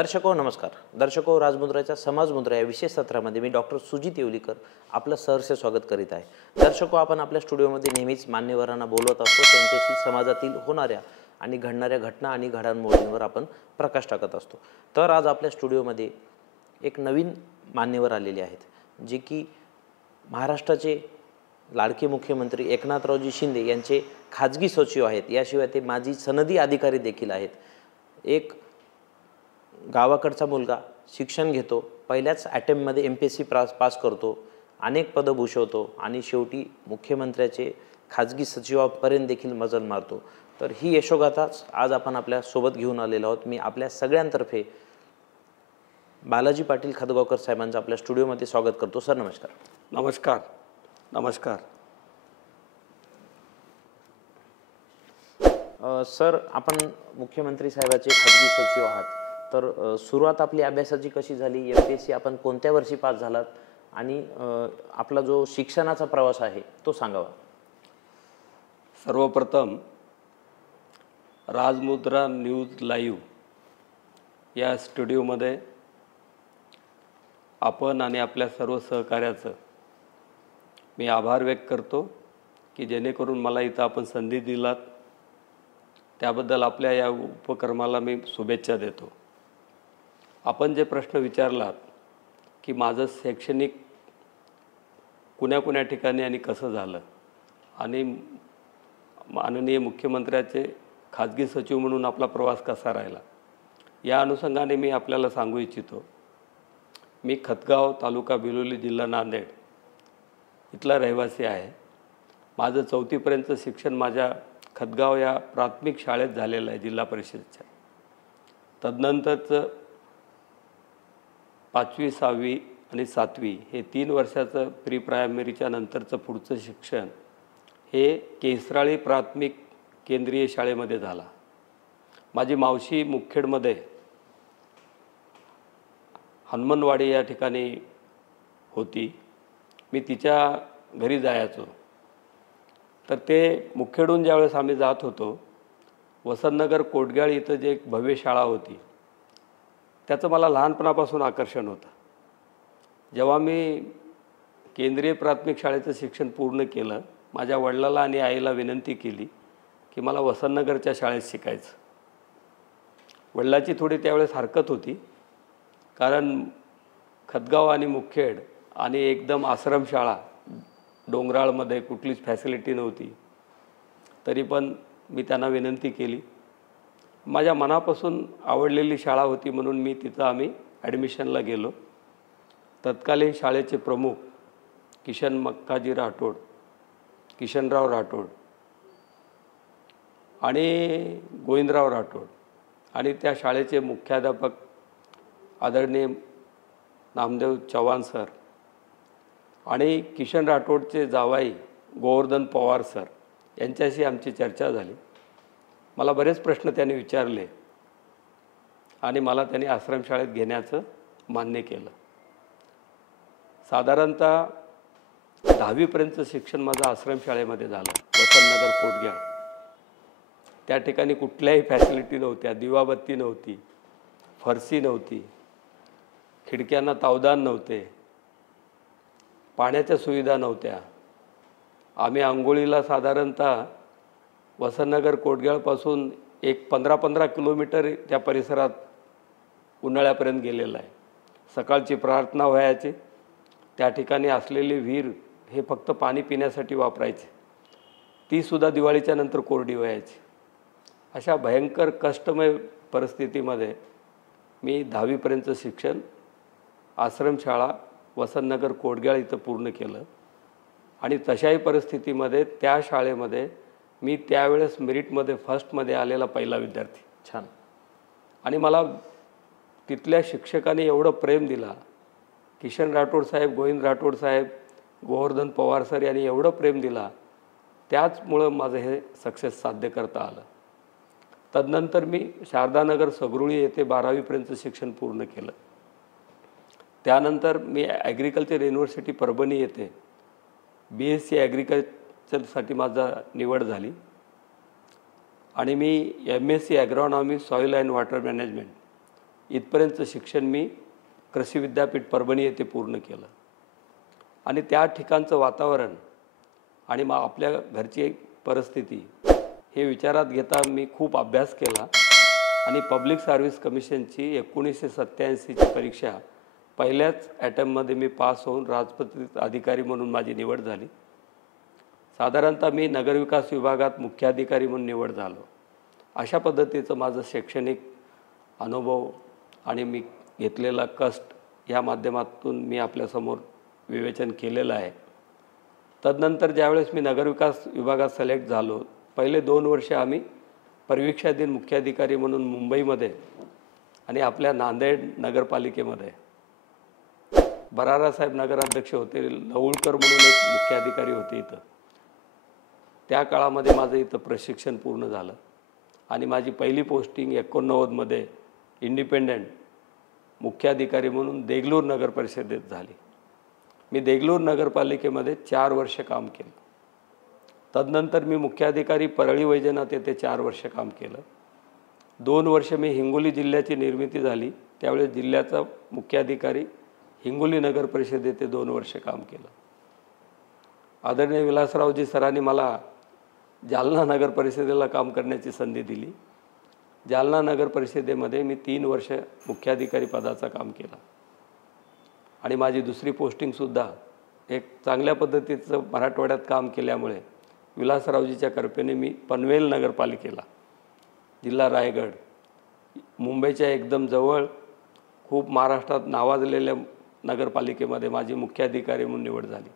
दर्शको नमस्कार. दर्शको, राजमुद्राच्या समाज मुद्रा या विशेष सत्रामध्ये मी डॉक्टर सुजित येवलीकर आपलं सहर्ष स्वागत करीत आहे. दर्शको, आपण आपल्या स्टुडिओमध्ये नेहमीच मान्यवरांना बोलवत असतो. त्यांच्याशी समाजातील होणाऱ्या आणि घडणाऱ्या घटना आणि घडामोडींवर आपण प्रकाश टाकत असतो. तर आज आपल्या स्टुडिओमध्ये एक नवीन मान्यवर आलेले आहेत, जे की महाराष्ट्राचे लाडके मुख्यमंत्री एकनाथरावजी शिंदे यांचे खाजगी सचिव आहेत. याशिवाय ते माजी सनदी अधिकारी देखील आहेत. एक गावाकडचा मुलगा शिक्षण घेतो, पहिल्याच अटेम्प्टमध्ये MPSC पास करतो, अनेक पदं भूषवतो आणि शेवटी मुख्यमंत्र्याचे खाजगी सचिवापर्यंत देखील मजल मारतो. तर ही यशोगाथाच आज आपण आपल्या सोबत घेऊन आलेलो आहोत. मी आपल्या सगळ्यांतर्फे बालाजी पाटील खदगावकर साहेबांचं आपल्या स्टुडिओमध्ये स्वागत करतो. सर नमस्कार. नमस्कार. नमस्कार. सर, आपण मुख्यमंत्री साहेबाचे खाजगी सचिव आहात. तर सुरुवात आपली अभ्यासाची कशी झाली? MPSC आपण कोणत्या वर्षी पास झालात आणि आपला जो शिक्षणाचा प्रवास आहे तो सांगावा. सर्वप्रथम राजमुद्रा न्यूज लाईव्ह या स्टुडिओमध्ये आपण आणि आपल्या सर्व सहकार्याचं मी आभार व्यक्त करतो की जेणेकरून मला इथं आपण संधी दिलात. त्याबद्दल आपल्या या उपक्रमाला मी शुभेच्छा देतो. आपण जे प्रश्न विचारलात की माझं शैक्षणिक कुण्या ठिकाणी आणि कसं झालं आणि माननीय मुख्यमंत्र्याचे खाजगी सचिव म्हणून आपला प्रवास कसा राहिला, या अनुषंगाने मी आपल्याला सांगू इच्छितो. मी खतगाव, तालुका बिलोली, जिल्हा नांदेड इथला रहिवासी आहे. माझं 4थीपर्यंतचं शिक्षण माझ्या खतगाव या प्राथमिक शाळेत झालेलं आहे, जिल्हा परिषदेच्या. तदनंतरचं 5वी, 6वी आणि 7वी हे 3 वर्षाचं प्री प्रायमरीच्या नंतरचं पुढचं शिक्षण हे केसराळी प्राथमिक केंद्रीय शाळेमध्ये झाला. माझी मावशी मुखेडमध्ये हनुमानवाडी या ठिकाणी होती. मी तिच्या घरी जायचो. तर ते मुखेडून ज्यावेळेस आम्ही जात होतो, वसंतनगर कोटग्याळ इथं जे एक भव्य शाळा होती, त्याचं मला लहानपणापासून आकर्षण होतं. जेव्हा मी केंद्रीय प्राथमिक शाळेचं शिक्षण पूर्ण केलं, माझ्या वडिलाला आणि आईला विनंती केली की मला वसंतनगरच्या शाळेत शिकायचं. वडिलाची थोडी त्यावेळेस हरकत होती, कारण खतगाव आणि मुखेड आणि एकदम आश्रम शाळा, डोंगराळमध्ये कुठलीच फॅसिलिटी नव्हती. तरी पण मी त्यांना विनंती केली. माझ्या मनापासून आवडलेली शाळा होती म्हणून मी तिथं आम्ही ॲडमिशनला गेलो. तत्कालीन शाळेचे प्रमुख किशन मक्काजी राठोड, किशनराव राठोड आणि गोविंदराव राठोड आणि त्या शाळेचे मुख्याध्यापक आदरणीय नामदेव चव्हाण सर आणि किशन राठोडचे जावाई गोवर्धन पवार सर यांच्याशी आमची चर्चा झाली. मला बरेच प्रश्न त्यांनी विचारले आणि मला त्यांनी आश्रमशाळेत घेण्याचं मान्य केलं. साधारणतः 10वीपर्यंतचं शिक्षण माझं आश्रमशाळेमध्ये झालं, वसंतनगर कोटग्याळ. त्या ठिकाणी कुठल्याही फॅसिलिटी नव्हत्या. दिवाबत्ती नव्हती, फरशी नव्हती, खिडक्यांना तावदान नव्हते, पाण्याच्या सुविधा नव्हत्या. आम्ही आंघोळीला साधारणतः वसंतनगर कोटग्याळपासून एक 15 किलोमीटर त्या परिसरात उन्हाळ्यापर्यंत गेलेला आहे. सकाळची प्रार्थना व्हायची. त्या ठिकाणी असलेली विहीर हे फक्त पाणी पिण्यासाठी वापरायचे. तीसुद्धा दिवाळीच्या नंतर कोरडी व्हायची. अशा भयंकर कष्टमय परिस्थितीमध्ये मी 10वीपर्यंतचं शिक्षण आश्रमशाळा वसंतनगर कोटग्याळ इथं पूर्ण केलं. आणि तशाही परिस्थितीमध्ये त्या शाळेमध्ये मी त्यावेळेस मेरिटमध्ये फर्स्टमध्ये आलेला पहिला विद्यार्थी. छान. आणि मला तिथल्या शिक्षकांनी एवढं प्रेम दिला, किशन राठोड साहेब, गोविंद राठोड साहेब, गोवर्धन पवार सर यांनी एवढं प्रेम दिला, त्याचमुळं माझं हे सक्सेस साध्य करता आलं. तदनंतर मी शारदानगर सगरुळी येथे 12वीपर्यंतचं शिक्षण पूर्ण केलं. त्यानंतर मी ॲग्रिकल्चर युनिव्हर्सिटी परभणी येथे BSc ॲग्रिकल्चरसाठी माझा निवड झाली आणि मी MSc agronomy soil and water management इथपर्यंतचं शिक्षण मी कृषी विद्यापीठ परभणी येथे पूर्ण केलं. आणि त्या ठिकाणचं वातावरण आणि मग आपल्या घरची एक परिस्थिती हे विचारात घेता मी खूप अभ्यास केला आणि पब्लिक सर्व्हिस कमिशनची 1987ची परीक्षा पहिल्याच अटेम्प्टमध्ये मी पास होऊन राजपत्रित अधिकारी म्हणून माझी निवड झाली. साधारणतः मी नगरविकास विभागात मुख्याधिकारी म्हणून निवड झालो. अशा पद्धतीचं माझं शैक्षणिक अनुभव आणि मी घेतलेला कष्ट या माध्यमातून मी आपल्यासमोर विवेचन केलेलं आहे. तदनंतर ज्यावेळेस मी नगरविकास विभागात सिलेक्ट झालो, पहिले 2 वर्ष आम्ही परीक्षाधीन मुख्याधिकारी म्हणून मुंबईमध्ये आणि आपल्या नांदेड नगरपालिकेमध्ये बरारासाहेब नगराध्यक्ष होते, लवळकर म्हणून एक मुख्याधिकारी होते इथं. त्या काळामध्ये माझं इथं प्रशिक्षण पूर्ण झालं आणि माझी पहिली पोस्टिंग 89मध्ये इंडिपेंडंट मुख्याधिकारी म्हणून देगलूर नगर परिषदेत झाली. मी देगलूर नगरपालिकेमध्ये 4 वर्ष काम केलं. तदनंतर मी मुख्याधिकारी परळी वैजनाथ येथे 4 वर्ष काम केलं. 2 वर्ष मी हिंगोली जिल्ह्याची निर्मिती झाली त्यावेळेस जिल्ह्याचा मुख्याधिकारी हिंगोली नगर परिषद येथे 2 वर्ष काम केलं. आदरणीय विलासरावजी सरांनी मला जालना नगर परिषदेला काम करण्याची संधी दिली. जालना नगर परिषदेमध्ये मी 3 वर्ष मुख्याधिकारी पदाचं काम केलं आणि माझी दुसरी पोस्टिंगसुद्धा एक चांगल्या पद्धतीचं मराठवाड्यात काम केल्यामुळे विलासरावजीच्या कृपेने मी पनवेल नगरपालिकेला, जिल्हा रायगड, मुंबईच्या एकदम जवळ, खूप महाराष्ट्रात नावाजलेल्या नगरपालिकेमध्ये माझी मुख्याधिकारी म्हणून निवड झाली.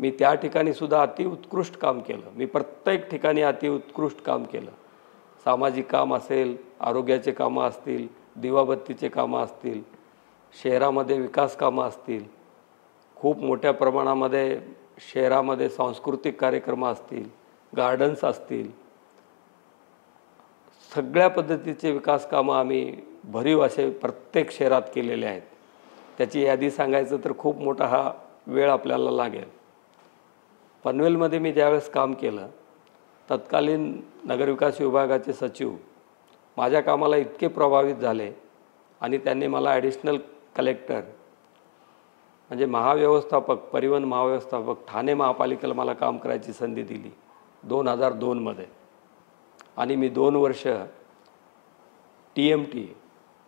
मी त्या ठिकाणीसुद्धा अतिउत्कृष्ट काम केलं. मी प्रत्येक ठिकाणी अतिउत्कृष्ट काम केलं. सामाजिक काम असेल, आरोग्याचे कामं असतील, दिवाबत्तीचे कामं असतील, शहरामध्ये विकास कामं असतील, खूप मोठ्या प्रमाणामध्ये शहरामध्ये सांस्कृतिक कार्यक्रम असतील, गार्डन्स असतील, सगळ्या पद्धतीचे विकास कामं आम्ही भरीव असे प्रत्येक शहरात केलेले आहेत. त्याची यादी सांगायचं तर खूप मोठा हा वेळ आपल्याला लागेल. पनवेलमध्ये मी ज्यावेळेस काम केलं, तत्कालीन नगरविकास विभागाचे सचिव माझ्या कामाला इतके प्रभावित झाले आणि त्यांनी मला ॲडिशनल कलेक्टर म्हणजे महाव्यवस्थापक, परिवहन महाव्यवस्थापक ठाणे महापालिकेला मला काम करायची संधी दिली 2002मध्ये. आणि मी 2 वर्ष TMT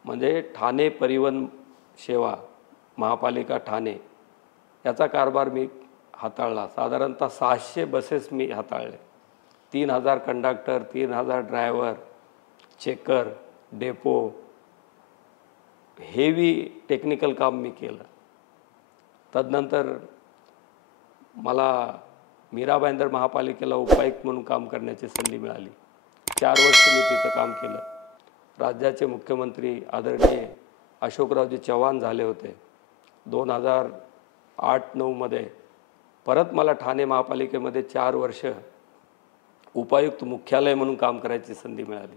म्हणजे ठाणे परिवहन सेवा महापालिका ठाणे याचा कारभार मी हाताळला. साधारणतः 600 बसेस मी हाताळले. 3000 conductor, 3000 driver, checker, depot, heavy technical काम मी केलं. तदनंतर मला मीरा भाईंदर महापालिकेला उपायुक्त म्हणून काम करण्याची संधी मिळाली. 4 वर्ष मी तिथं काम केलं. राज्याचे मुख्यमंत्री आदरणीय अशोकरावजी चव्हाण झाले होते. 2008-09मध्ये परत मला ठाणे महापालिकेमध्ये 4 वर्ष उपायुक्त मुख्यालय म्हणून काम करायची संधी मिळाली.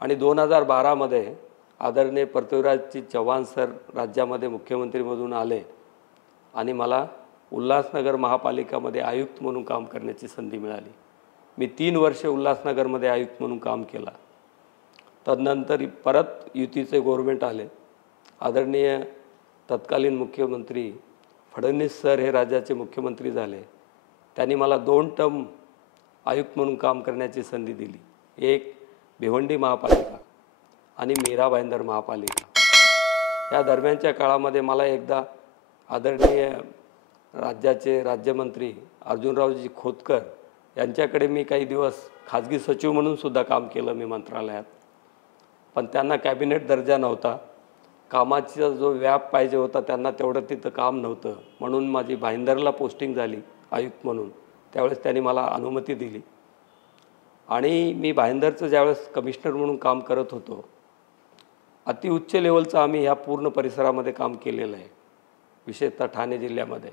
आणि 2012मध्ये आदरणीय पृथ्वीराजजी चव्हाण सर राज्यामध्ये मुख्यमंत्रीमधून आले आणि मला उल्हासनगर महापालिकामध्ये आयुक्त म्हणून काम करण्याची संधी मिळाली. मी 3 वर्ष उल्हासनगरमध्ये आयुक्त म्हणून काम केला. तदनंतर परत युतीचे गव्हर्नमेंट आले. आदरणीय तत्कालीन मुख्यमंत्री फडणवीस सर हे राज्याचे मुख्यमंत्री झाले. त्यांनी मला 2 टर्म आयुक्त म्हणून काम करण्याची संधी दिली. एक भिवंडी महापालिका आणि मीरा भाईंदर महापालिका. या दरम्यानच्या काळामध्ये मला एकदा आदरणीय राज्याचे राज्यमंत्री अर्जुनरावजी खोतकर यांच्याकडे मी काही दिवस खाजगी सचिव म्हणून सुद्धा काम केलं मी मंत्रालयात. पण त्यांना कॅबिनेट दर्जा नव्हता. कामाचा जो व्याप पाहिजे होता त्यांना तेवढं तिथं काम नव्हतं. म्हणून माझी भाईंदरला पोस्टिंग झाली आयुक्त म्हणून. त्यावेळेस त्यांनी मला अनुमती दिली आणि मी भाईंदरचं ज्यावेळेस कमिशनर म्हणून काम करत होतो, अतिउच्च लेवलचं आम्ही ह्या पूर्ण परिसरामध्ये काम केलेलं आहे, विशेषतः ठाणे जिल्ह्यामध्ये.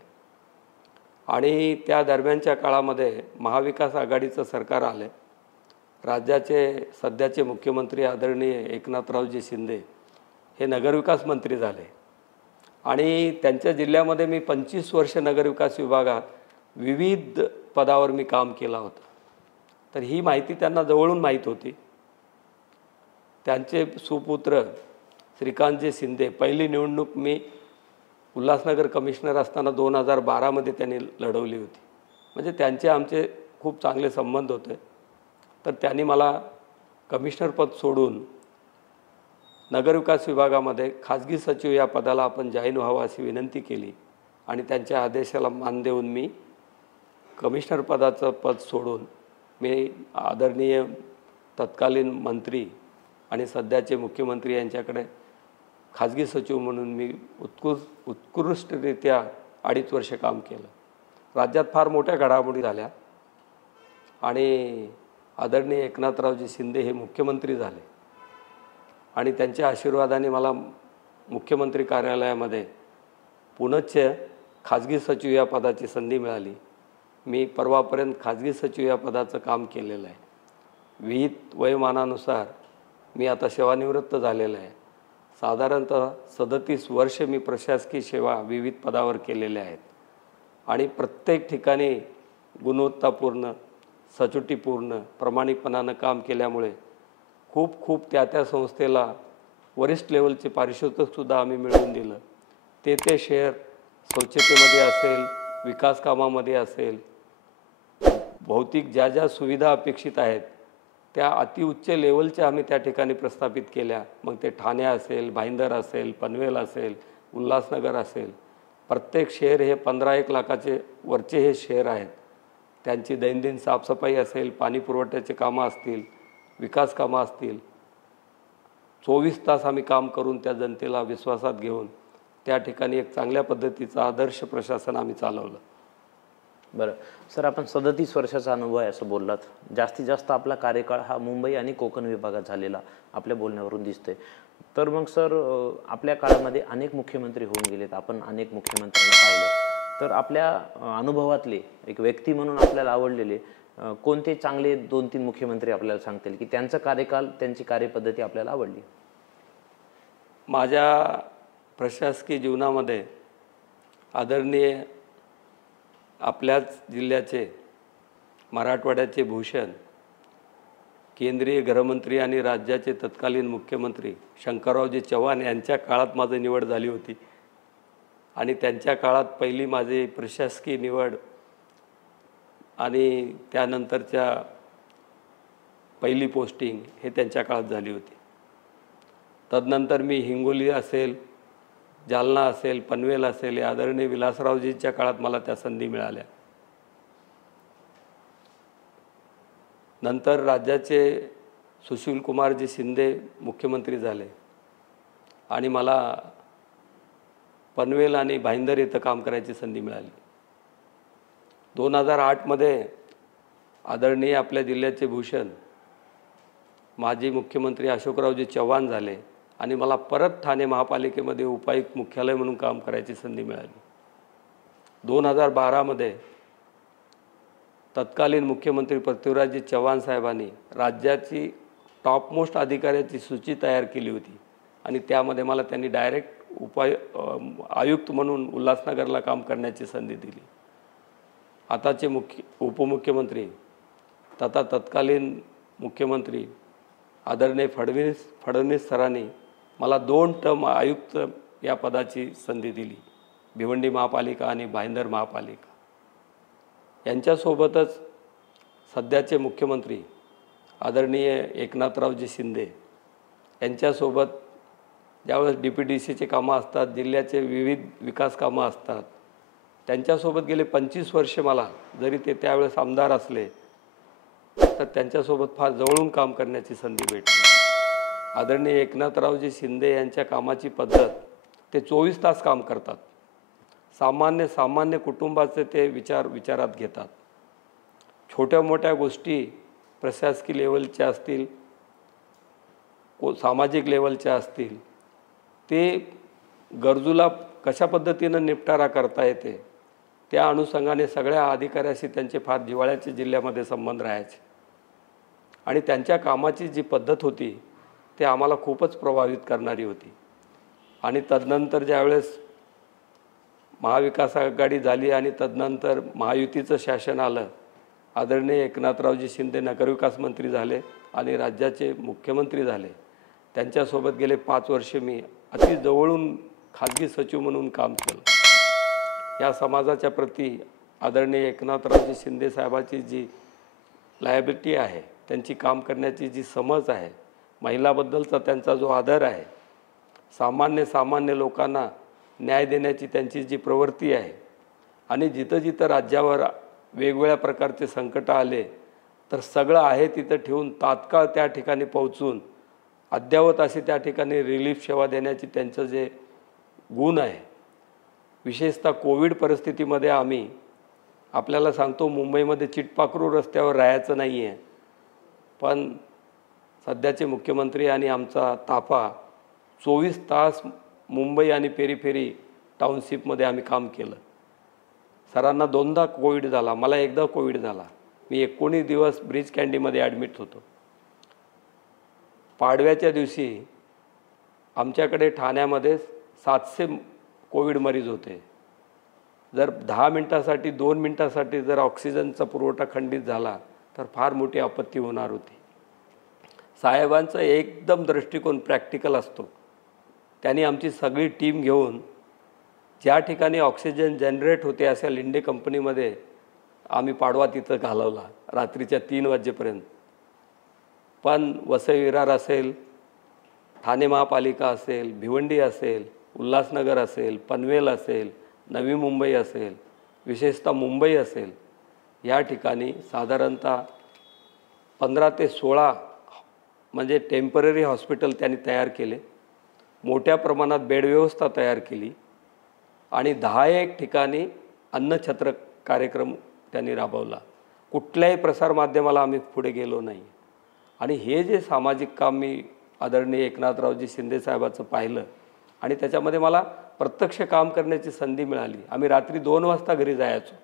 आणि त्या दरम्यानच्या काळामध्ये महाविकास आघाडीचं सरकार आलं. राज्याचे सध्याचे मुख्यमंत्री आदरणीय एकनाथरावजी शिंदे हे नगरविकास मंत्री झाले आणि त्यांच्या जिल्ह्यामध्ये मी 25 वर्ष नगरविकास विभागात विविध पदावर मी काम केलं होतं. तर ही माहिती त्यांना जवळून माहीत होती. त्यांचे सुपुत्र श्रीकांतजी शिंदे, पहिली निवडणूक मी उल्हासनगर कमिशनर असताना 2012मध्ये त्यांनी लढवली होती. म्हणजे त्यांचे आमचे खूप चांगले संबंध होते. तर त्यांनी मला कमिशनरपद सोडून नगरविकास विभागामध्ये खाजगी सचिव या पदाला आपण जॉईन व्हावं अशी विनंती केली आणि त्यांच्या आदेशाला मान देऊन मी कमिशनर पदाचं पद सोडून मी आदरणीय तत्कालीन मंत्री आणि सध्याचे मुख्यमंत्री यांच्याकडे खाजगी सचिव म्हणून मी उत्कृष्टरित्या 2.5 वर्ष काम केलं. राज्यात फार मोठ्या घडामोडी झाल्या आणि आदरणीय एकनाथरावजी शिंदे हे मुख्यमंत्री झाले आणि त्यांच्या आशीर्वादाने मला मुख्यमंत्री कार्यालयामध्ये पुनश्च खाजगी सचिव या पदाची संधी मिळाली. मी परवापर्यंत खाजगी सचिव या पदाचं काम केलेलं आहे. विहित वयोमानानुसार मी आता सेवानिवृत्त झालेलं आहे. साधारणतः 37 वर्ष मी प्रशासकीय सेवा विविध पदावर केलेल्या आहेत आणि प्रत्येक ठिकाणी गुणवत्तापूर्ण, सचोटीपूर्ण, प्रामाणिकपणानं काम केल्यामुळे खूप त्या संस्थेला वरिष्ठ लेवलचे पारितोषिकसुद्धा आम्ही मिळवून दिलं. ते शहर स्वच्छतेमध्ये असेल, विकास कामामध्ये असेल, भौतिक ज्या सुविधा अपेक्षित आहेत त्या अतिउच्च लेवलच्या आम्ही त्या ठिकाणी प्रस्थापित केल्या. मग ते ठाणे असेल, भाईंदर असेल, पनवेल असेल, उल्हासनगर असेल, प्रत्येक शहर हे 15-1 लाखाचे वरचे हे शहर आहेत. त्यांची दैनंदिन साफसफाई असेल, पाणी पुरवठ्याचे कामं असतील, विकास कामं असतील, 24 तास आम्ही काम करून त्या जनतेला विश्वासात घेऊन त्या ठिकाणी एक चांगल्या पद्धतीचा आदर्श प्रशासन आम्ही चालवलं. बरं सर, आपण 37 वर्षाचा अनुभव आहे असं बोललात. जास्तीत जास्त आपला कार्यकाळ हा मुंबई आणि कोकण विभागात झालेला आपल्या बोलण्यावरून दिसते. तर मग सर, आपल्या काळामध्ये अनेक मुख्यमंत्री होऊन गेलेत, आपण अनेक मुख्यमंत्र्यांना पाहिलं. तर आपल्या अनुभवातले एक व्यक्ती म्हणून आपल्याला आवडलेले कोणते चांगले 2-3 मुख्यमंत्री आपल्याला सांगतील की त्यांचा कार्यकाल, त्यांची कार्यपद्धती आपल्याला आवडली? माझ्या प्रशासकीय जीवनामध्ये आदरणीय आपल्याच जिल्ह्याचे, मराठवाड्याचे भूषण, केंद्रीय गृहमंत्री आणि राज्याचे तत्कालीन मुख्यमंत्री शंकररावजी चव्हाण यांच्या काळात माझी निवड झाली होती आणि त्यांच्या काळात पहिली माझी प्रशासकीय निवड आणि त्यानंतरच्या पहिली पोस्टिंग हे त्यांच्या काळात झाली होती. तदनंतर मी हिंगोली असेल, जालना असेल, पनवेल असेल, या आदरणीय विलासरावजींच्या काळात मला त्या संधी मिळाल्या. नंतर राज्याचे सुशीलकुमारजी शिंदे मुख्यमंत्री झाले आणि मला पनवेल आणि भाईंदर इथं काम करायची संधी मिळाली. 2008मध्ये आदरणीय आपल्या जिल्ह्याचे भूषण माजी मुख्यमंत्री अशोकरावजी चव्हाण झाले आणि मला परत ठाणे महापालिकेमध्ये उपायुक्त मुख्यालय म्हणून काम करायची संधी मिळाली. 2012मध्ये तत्कालीन मुख्यमंत्री पृथ्वीराजजी चव्हाण साहेबांनी राज्याची टॉपमोस्ट अधिकाऱ्याची सूची तयार केली होती आणि त्यामध्ये मला त्यांनी डायरेक्ट आयुक्त म्हणून उल्हासनगरला काम करण्याची संधी दिली. आताचे उपमुख्यमंत्री तथा तत्कालीन मुख्यमंत्री आदरणीय फडणवीस सरांनी मला 2 टर्म आयुक्त या पदाची संधी दिली, भिवंडी महापालिका आणि भाईंदर महापालिका. यांच्यासोबतच सध्याचे मुख्यमंत्री आदरणीय एकनाथरावजी शिंदे यांच्यासोबत ज्यावेळेस DPDCचे कामं असतात, जिल्ह्याचे विविध विकास कामं असतात, त्यांच्यासोबत गेले 25 वर्ष मला, जरी ते त्यावेळेस आमदार असले तर त्यांच्यासोबत फार जवळून काम करण्याची संधी भेटली. आदरणीय एकनाथरावजी शिंदे यांच्या कामाची पद्धत, ते 24 तास काम करतात. सामान्य कुटुंबाचे ते विचारात घेतात. छोट्या मोठ्या गोष्टी प्रशासकीय लेवलच्या असतील, सामाजिक लेवलच्या असतील, ते गरजूला कशा पद्धतीनं निपटारा करता येते त्या अनुषंगाने सगळ्या अधिकाऱ्याशी त्यांचे फार जिव्हाळ्याचे जिल्ह्यामध्ये संबंध राहायचे आणि त्यांच्या कामाची जी पद्धत होती ते आम्हाला खूपच प्रभावित करणारी होती. आणि तदनंतर ज्यावेळेस महाविकास आघाडी झाली आणि तदनंतर महायुतीचं शासन आलं, आदरणीय एकनाथरावजी शिंदे नगरविकास मंत्री झाले आणि राज्याचे मुख्यमंत्री झाले त्यांच्यासोबत गेले 5 वर्षे मी अति जवळून खाजगी सचिव म्हणून काम केलं. या समाजाच्या प्रती आदरणीय एकनाथरावजी शिंदे साहेबाची जी लायबिलिटी आहे, त्यांची काम करण्याची जी समज आहे, महिलाबद्दलचा त्यांचा जो आदर आहे, सामान्य लोकांना न्याय देण्याची त्यांची जी प्रवृत्ती आहे आणि जिथं जिथं राज्यावर वेगवेगळ्या प्रकारचे संकट आले तर सगळं आहे तिथं ठेवून तात्काळ त्या ठिकाणी पोहोचून अद्ययावत अशी त्या ठिकाणी रिलीफ सेवा देण्याची त्यांचं जे गुण आहे. विशेषतः कोविड परिस्थितीमध्ये आम्ही आपल्याला सांगतो मुंबईमध्ये चिटपाखरू रस्त्यावर राहायचं नाही आहे, पण सध्याचे मुख्यमंत्री आणि आमचा ताफा 24 तास मुंबई आणि पेरीफेरी टाउनशिपमध्ये आम्ही काम केलं. सरांना 2दा कोविड झाला, मला 1दा कोविड झाला. मी 19 दिवस ब्रिज कँडीमध्ये ॲडमिट होतो. पाडव्याच्या दिवशी आमच्याकडे ठाण्यामध्ये 700 कोविड मरीज होते. जर 10 मिनिटासाठी 2 मिनिटासाठी जर ऑक्सिजनचा पुरवठा खंडित झाला तर फार मोठी आपत्ती होणार होती. साहेबांचा एकदम दृष्टिकोन प्रॅक्टिकल असतो. त्यांनी आमची सगळी टीम घेऊन ज्या ठिकाणी ऑक्सिजन जनरेट होते अशा लिंडे कंपनीमध्ये आम्ही पाडवा तिथं घालवला रात्रीच्या 3 वाजेपर्यंत. पण वसई विरार असेल, ठाणे महापालिका असेल, भिवंडी असेल, उल्हासनगर असेल, पनवेल असेल, नवी मुंबई असेल, विशेषतः मुंबई असेल, या ठिकाणी साधारणतः 15 ते 16 म्हणजे टेम्पररी हॉस्पिटल त्यांनी तयार केले. मोठ्या प्रमाणात बेड व्यवस्था तयार केली आणि 10 ठिकाणी अन्नछत्र कार्यक्रम त्यांनी राबवला. कुठल्याही प्रसारमाध्यमाला आम्ही पुढे गेलो नाही. आणि हे जे सामाजिक काम मी आदरणीय एकनाथरावजी शिंदे साहेबाचं पाहिलं आणि त्याच्यामध्ये मला प्रत्यक्ष काम करण्याची संधी मिळाली. आम्ही रात्री 2 वाजता घरी जायचो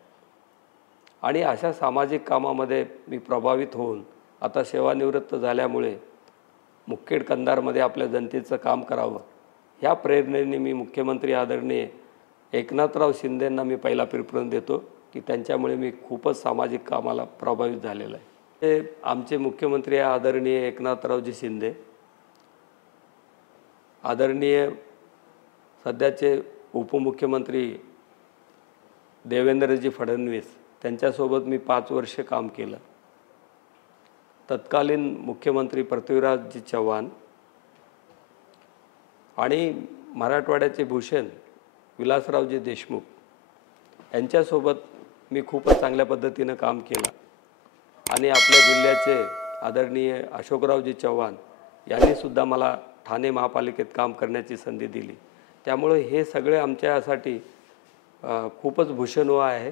आणि अशा सामाजिक कामामध्ये मी प्रभावित होऊन आता सेवानिवृत्त झाल्यामुळे मुखेड कंधारमध्ये आपल्या जनतेचं काम करावं ह्या प्रेरणेने मी मुख्यमंत्री आदरणीय एकनाथराव शिंदेंना मी पहिला प्रेफरन्स देतो की त्यांच्यामुळे मी खूपच सामाजिक कामाला प्रभावित झालेलो आहे. हे आमचे मुख्यमंत्री आदरणीय एकनाथरावजी शिंदे, आदरणीय सध्याचे उपमुख्यमंत्री देवेंद्रजी फडणवीस, त्यांच्यासोबत मी 5 वर्ष काम केलं. तत्कालीन मुख्यमंत्री पृथ्वीराजजी चव्हाण आणि मराठवाड्याचे भूषण विलासरावजी देशमुख यांच्यासोबत मी खूपच चांगल्या पद्धतीनं काम केलं. आणि आपल्या जिल्ह्याचे आदरणीय अशोकरावजी चव्हाण यांनीसुद्धा मला ठाणे महापालिकेत काम करण्याची संधी दिली. त्यामुळे हे सगळे आमच्यासाठी खूपच भूषण आहे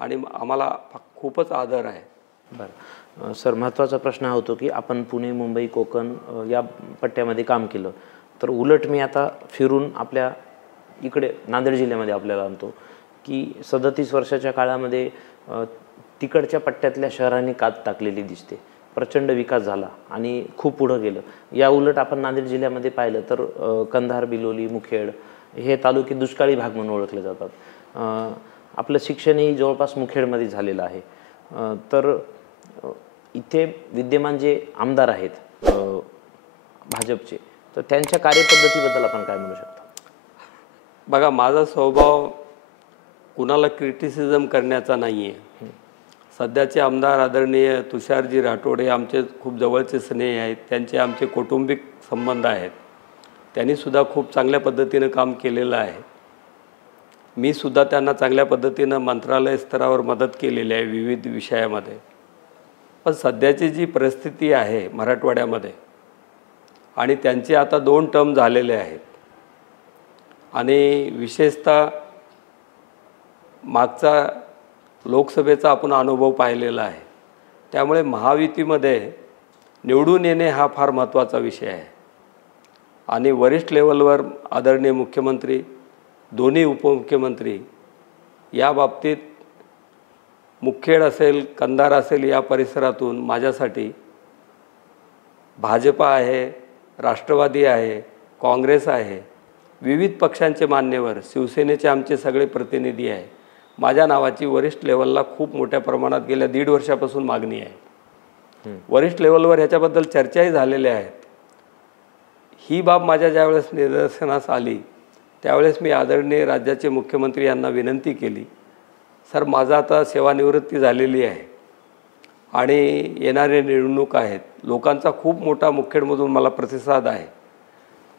आणि आम्हाला खूपच आदर आहे. बरं सर, महत्त्वाचा प्रश्न हा होतो की आपण पुणे, मुंबई, कोकण या पट्ट्यामध्ये काम केलं, तर उलट मी आता फिरून आपल्या इकडे नांदेड जिल्ह्यामध्ये आपल्याला आणतो की 37 वर्षाच्या काळामध्ये तिकडच्या पट्ट्यातल्या शहरांनी कात टाकलेली दिसते. प्रचंड विकास झाला आणि खूप पुढं गेलं. या उलट आपण नांदेड जिल्ह्यामध्ये पाहिलं तर कंधार, बिलोली, मुखेड हे तालुके दुष्काळी भाग म्हणून ओळखले जातात. आपलं शिक्षणही जवळपास मुखेडमध्ये झालेलं आहे. तर इथे विद्यमान जे आमदार आहेत भाजपचे, तर त्यांच्या कार्यपद्धतीबद्दल आपण काय म्हणू शकता? बघा, माझा स्वभाव कुणाला क्रिटिसिझम करण्याचा नाही आहे. सध्याचे आमदार आदरणीय तुषारजी राठोड हे आमचे खूप जवळचे स्नेही आहेत. त्यांचे आमचे कौटुंबिक संबंध आहेत. त्यांनीसुद्धा खूप चांगल्या पद्धतीनं काम केलेलं आहे. मी सुद्धा त्यांना चांगल्या पद्धतीनं मंत्रालय स्तरावर मदत केलेली आहे विविध विषयामध्ये. पण सध्याची जी परिस्थिती आहे मराठवाड्यामध्ये आणि त्यांचे आता 2 टर्म झालेले आहेत आणि विशेषतः मागचा लोकसभेचा आपण अनुभव पाहिलेला आहे. त्यामुळे महायुतीमध्ये निवडून येणे हा फार महत्त्वाचा विषय आहे आणि वरिष्ठ लेवलवर आदरणीय मुख्यमंत्री, दोन्ही उपमुख्यमंत्री या बाबतीत मुखेड असेल, कंधार असेल या परिसरातून माझ्यासाठी भाजपा आहे, राष्ट्रवादी आहे, काँग्रेस आहे, विविध पक्षांचे मान्यवर, शिवसेनेचे आमचे सगळे प्रतिनिधी आहे. माझ्या नावाची वरिष्ठ लेवलला खूप मोठ्या प्रमाणात गेल्या 1.5 वर्षापासून मागणी आहे. वरिष्ठ लेवलवर ह्याच्याबद्दल चर्चाही झालेल्या आहेत. ही बाब माझ्या ज्यावेळेस निदर्शनास आली त्यावेळेस मी आदरणीय राज्याचे मुख्यमंत्री यांना विनंती केली, सर माझं आता सेवानिवृत्ती झालेली आहे आणि येणारे निवडणूक आहेत, लोकांचा खूप मोठा मुखेडमधून मला प्रतिसाद आहे,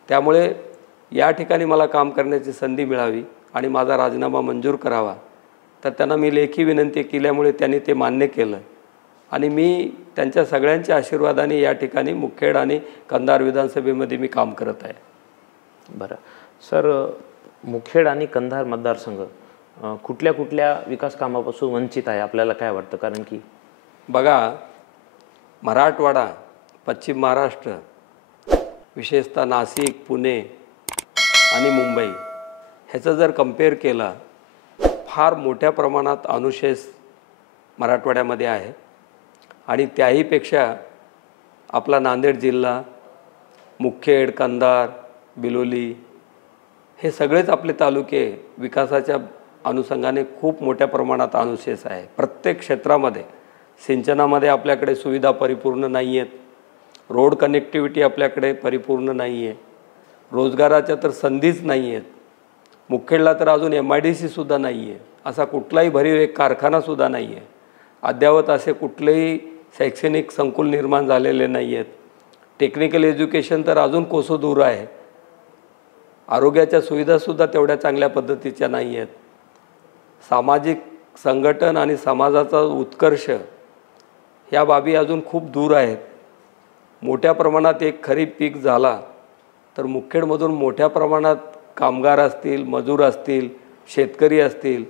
त्यामुळे या ठिकाणी मला काम करण्याची संधी मिळावी आणि माझा राजीनामा मंजूर करावा. तर त्यांना मी लेखी विनंती केल्यामुळे त्यांनी ते मान्य केलं आणि मी त्यांच्या सगळ्यांच्या आशीर्वादाने या ठिकाणी मुखेड आणि कंधार विधानसभेमध्ये मी काम करत आहे. बरं सर, मुखेड आणि कंधार मतदारसंघ कुठल्या कुठल्या विकास कामापासून वंचित आहे आपल्याला काय वाटतं? कारण की बघा, मराठवाडा, पश्चिम महाराष्ट्र, विशेषतः नाशिक, पुणे आणि मुंबई ह्याचं जर कंपेअर केलं, फार मोठ्या प्रमाणात अनुशेष मराठवाड्यामध्ये आहे आणि त्याहीपेक्षा आपला नांदेड जिल्हा, मुखेड, कंधार, बिलोली हे सगळेच आपले तालुके विकासाच्या अनुषंगाने खूप मोठ्या प्रमाणात अनुशेष आहे. प्रत्येक क्षेत्रामध्ये सिंचनामध्ये आपल्याकडे सुविधा परिपूर्ण नाही आहेत, रोड कनेक्टिव्हिटी आपल्याकडे परिपूर्ण नाही आहे, रोजगाराच्या तर संधीच नाही आहेत, मुखेडला तर अजून MIDCसुद्धा नाही आहे, असा कुठलाही भरीव एक कारखानासुद्धा नाही आहे, अद्यावत असे कुठलेही शैक्षणिक संकुल निर्माण झालेले नाही आहेत, टेक्निकल एज्युकेशन तर अजून कोसो दूर आहे, आरोग्याच्या सुविधासुद्धा तेवढ्या चांगल्या पद्धतीच्या नाही आहेत, सामाजिक संघटन आणि समाजाचा उत्कर्ष ह्या बाबी अजून खूप दूर आहेत. मोठ्या प्रमाणात एक खरीप पीक झाला तर मुखेडमधून मोठ्या प्रमाणात कामगार असतील, मजूर असतील, शेतकरी असतील,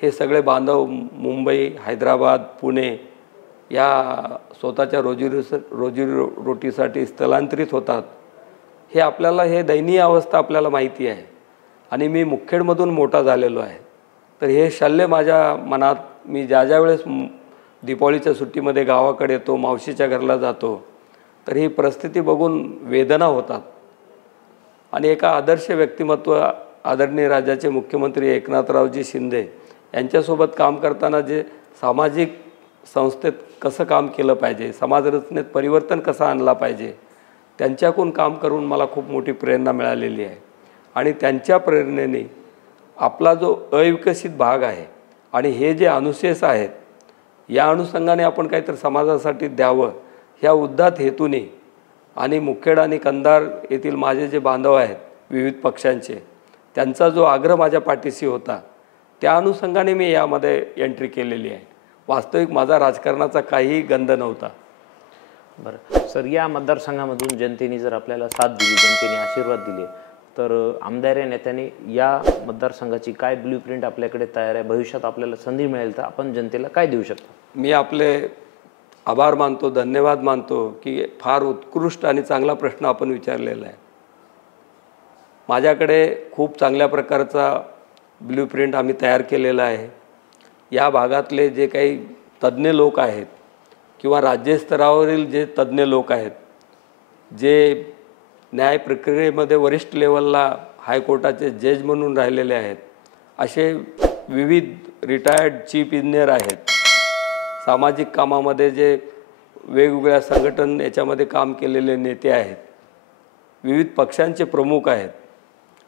हे सगळे बांधव मुंबई, हैदराबाद, पुणे या स्वतःच्या रोजीरोटीसाठी स्थलांतरित होतात. हे आपल्याला हे दयनीय अवस्था आपल्याला माहिती आहे आणि मी मुखेडमधून मोठा झालेलो आहे. तर हे शल्य माझ्या मनात, मी ज्या वेळेस दीपावलीच्या सुट्टीमध्ये गावाकडे येतो, मावशीच्या घरला जातो, तर ही परिस्थिती बघून वेदना होतात आणि एका आदर्श व्यक्तिमत्व आदरणीय राज्याचे मुख्यमंत्री एकनाथरावजी शिंदे यांच्यासोबत काम करताना जे सामाजिक संस्थेत कसं काम केलं पाहिजे, समाजरचनेत परिवर्तन कसं आणला पाहिजे, त्यांच्याकडून काम करून मला खूप मोठी प्रेरणा मिळालेली आहे आणि त्यांच्या प्रेरणेने आपला जो अविकसित भाग आहे आणि हे जे अनुशेष आहेत या अनुषंगाने आपण काहीतरी समाजासाठी द्यावं ह्या उद्दात हेतूने आणि मुखेड आणि कंधार येथील माझे जे बांधव आहेत विविध पक्षांचे, त्यांचा जो आग्रह माझ्या पाठीशी होता त्या अनुषंगाने मी यामध्ये एंट्री केलेली आहे. वास्तविक माझा राजकारणाचा काहीही गंध नव्हता. बरं सर, या मतदारसंघामधून जनतेने जर आपल्याला साथ दिली, जनतेने आशीर्वाद दिले, तर आमदार या नेत्याने या मतदारसंघाची काय ब्ल्यूप्रिंट आपल्याकडे तयार आहे, भविष्यात आपल्याला संधी मिळेल तर आपण जनतेला काय देऊ शकतो? मी आपले आभार मानतो, धन्यवाद मानतो की फार उत्कृष्ट आणि चांगला प्रश्न आपण विचारलेला आहे. माझ्याकडे खूप चांगल्या प्रकारचा ब्ल्यूप्रिंट आम्ही तयार केलेला आहे. या भागातले जे काही तज्ज्ञ लोक आहेत किंवा राज्यस्तरावरील जे तज्ज्ञ लोक आहेत, जे न्याय प्रक्रियेमध्ये वरिष्ठ लेवलला हायकोर्टाचे जज म्हणून राहिलेले आहेत, असे विविध रिटायर्ड चीफ इंजिनियर आहेत, सामाजिक कामामध्ये जे वेगवेगळ्या संघटन याच्यामध्ये काम केलेले नेते आहेत, विविध पक्षांचे प्रमुख आहेत,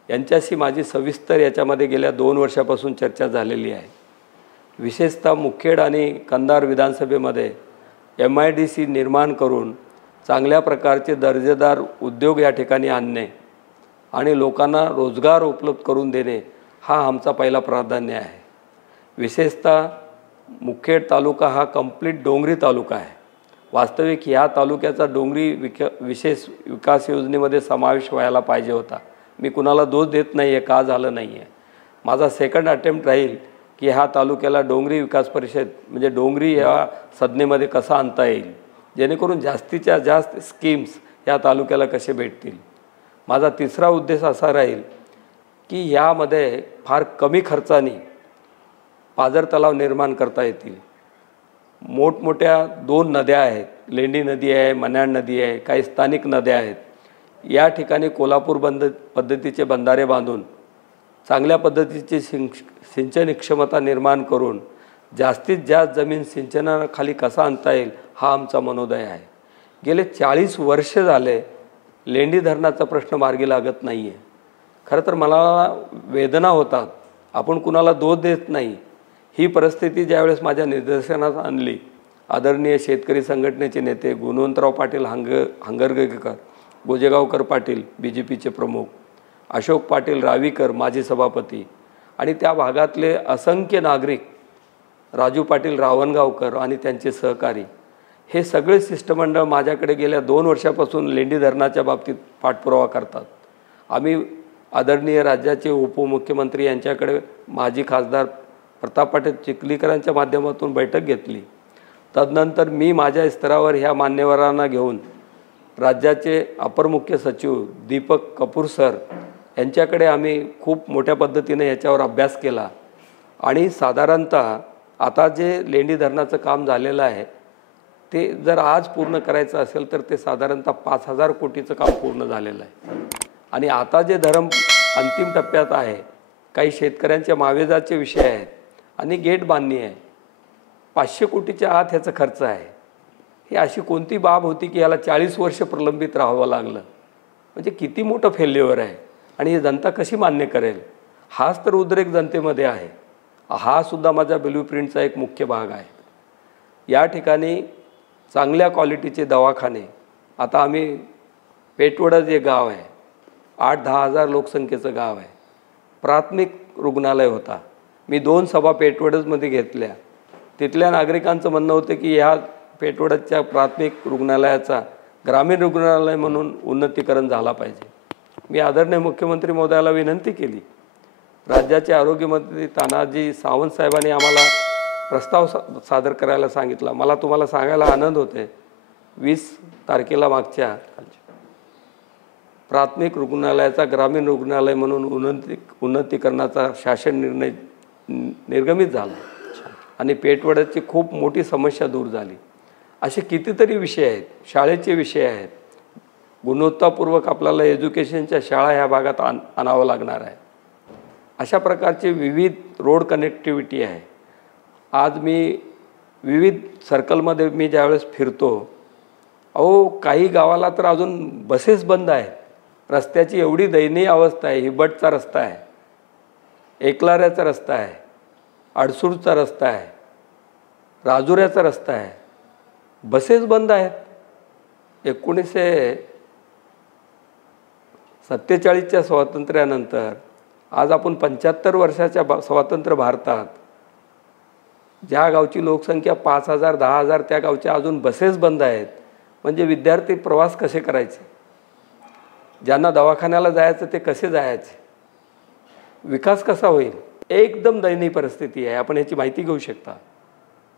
यांच्याशी माझी सविस्तर याच्यामध्ये गेल्या 2 वर्षापासून चर्चा झालेली आहे. विशेषतः मुखेड आणि कंधार विधानसभेमध्ये MIDC निर्माण करून चांगल्या प्रकारचे दर्जेदार उद्योग या ठिकाणी आणणे आणि लोकांना रोजगार उपलब्ध करून देणे हा आमचा पहिला प्राधान्य आहे. विशेषतः मुखेड तालुका हा कंप्लीट डोंगरी तालुका आहे. वास्तविक ह्या तालुक्याचा डोंगरी विशेष विकास योजनेमध्ये समावेश व्हायला पाहिजे होता. मी कुणाला दोष देत नाही आहे का झालं नाही आहे. माझा सेकंड अटेम्प्ट राहील की ह्या तालुक्याला डोंगरी विकास परिषद म्हणजे डोंगरी ह्या संज्ञेमध्ये कसा आणता येईल, जेणेकरून जास्तीच्या जास्त स्कीम्स ह्या तालुक्याला कसे भेटतील. माझा तिसरा उद्देश असा राहील की यामध्ये फार कमी खर्चाने पाझर तलाव निर्माण करता येतील. मोठमोठ्या 2 नद्या आहेत, लेंडी नदी आहे, मन्याड नदी आहे, काही स्थानिक नद्या आहेत. या ठिकाणी कोल्हापूर पद्धतीचे बंधारे बांधून चांगल्या पद्धतीची सिंचन क्षमता निर्माण करून जास्तीत जास्त जमीन सिंचनाखाली कसा आणता येईल हा आमचा मनोदय आहे. गेले 40 वर्ष झाले लेंडी धरणाचा प्रश्न मार्गी लागत नाही आहे. खरं तर मला वेदना होतात, आपण कुणाला दोष देत नाही. ही परिस्थिती ज्यावेळेस माझ्या निदर्शनास आणली, आदरणीय शेतकरी संघटनेचे नेते गुणवंतराव पाटील हंगरगेकर, गोजेगावकर पाटील BJPचे प्रमुख, अशोक पाटील रावीकर माजी सभापती आणि त्या भागातले असंख्य नागरिक, राजू पाटील रावणगावकर आणि त्यांचे सहकारी, हे सगळे शिष्टमंडळ माझ्याकडे गेल्या 2 वर्षापासून लेंडी धरणाच्या बाबतीत पाठपुरावा करतात. आम्ही आदरणीय राज्याचे उपमुख्यमंत्री यांच्याकडे माजी खासदार प्रताप पाटील चिखलीकरांच्या माध्यमातून बैठक घेतली. तदनंतर मी माझ्या स्तरावर ह्या मान्यवरांना घेऊन राज्याचे अपर मुख्य सचिव दीपक कपूर सर यांच्याकडे आम्ही खूप मोठ्या पद्धतीने याच्यावर अभ्यास केला आणि साधारणतः आता जे लेंडी धरणाचं काम झालेलं आहे ते जर आज पूर्ण करायचं असेल तर ते साधारणतः 5,000 कोटीचं काम पूर्ण झालेलं आहे. आणि आता जे धरण अंतिम टप्प्यात आहे, काही शेतकऱ्यांच्या मावेजाचे विषय आहेत आणि गेट बांधणी आहे. 500 कोटीच्या आत ह्याचा खर्च आहे. ही अशी कोणती बाब होती की याला 40 वर्ष प्रलंबित राहावं लागलं? म्हणजे किती मोठं फेल्युअर आहे आणि ही जनता कशी मान्य करेल? हाच तर उद्रेक जनतेमध्ये आहे. हा सुद्धा माझ्या ब्लूप्रिंटचा एक मुख्य भाग आहे. या ठिकाणी चांगल्या क्वालिटीचे दवाखाने, आता आम्ही पेटवडा जे गाव आहे 8-10 हजार लोकसंख्येचं गाव आहे, प्राथमिक रुग्णालय होता. मी 2 सभा पेटवडमध्ये घेतल्या. तिथल्या नागरिकांचं म्हणणं होतं की ह्या पेटवडच्या प्राथमिक रुग्णालयाचा ग्रामीण रुग्णालय म्हणून उन्नतीकरण झाला पाहिजे. मी आदरणीय मुख्यमंत्री महोदयाला विनंती केली. राज्याचे आरोग्यमंत्री तानाजी सावंत साहेबांनी आम्हाला प्रस्ताव सादर करायला सांगितला. मला तुम्हाला सांगायला आनंद होते, 20 तारखेला मागच्या प्राथमिक रुग्णालयाचा ग्रामीण रुग्णालय म्हणून उन्नतीकरणाचा शासन निर्णय निर्गमित झाला आणि पेटवड्याची खूप मोठी समस्या दूर झाली. असे कितीतरी विषय आहेत, शाळेचे विषय आहेत. गुणवत्तापूर्वक आपल्याला एज्युकेशनच्या शाळा ह्या भागात आणावं लागणार आहे. अशा प्रकारचे विविध रोड कनेक्टिव्हिटी आहे. आज मी विविध सर्कलमध्ये मी ज्यावेळेस फिरतो, काही गावाला तर अजून बसेस बंद आहेत. रस्त्याची एवढी दयनीय अवस्था आहे. हिबटचा रस्ता आहे, एकलाऱ्याचा रस्ता आहे, अडसूरचा रस्ता आहे, राजुऱ्याचा रस्ता आहे, बसेस बंद आहेत. 1947च्या स्वातंत्र्यानंतर आज आपण 75 वर्षाच्या स्वातंत्र्य भारतात ज्या गावची लोकसंख्या 5,000 10,000 त्या गावच्या अजून बसेस बंद आहेत. म्हणजे विद्यार्थी प्रवास कसे करायचे, ज्यांना दवाखान्याला जायचं ते कसे जायचे, विकास कसा होईल? एकदम दयनीय परिस्थिती आहे. आपण याची माहिती घेऊ शकता.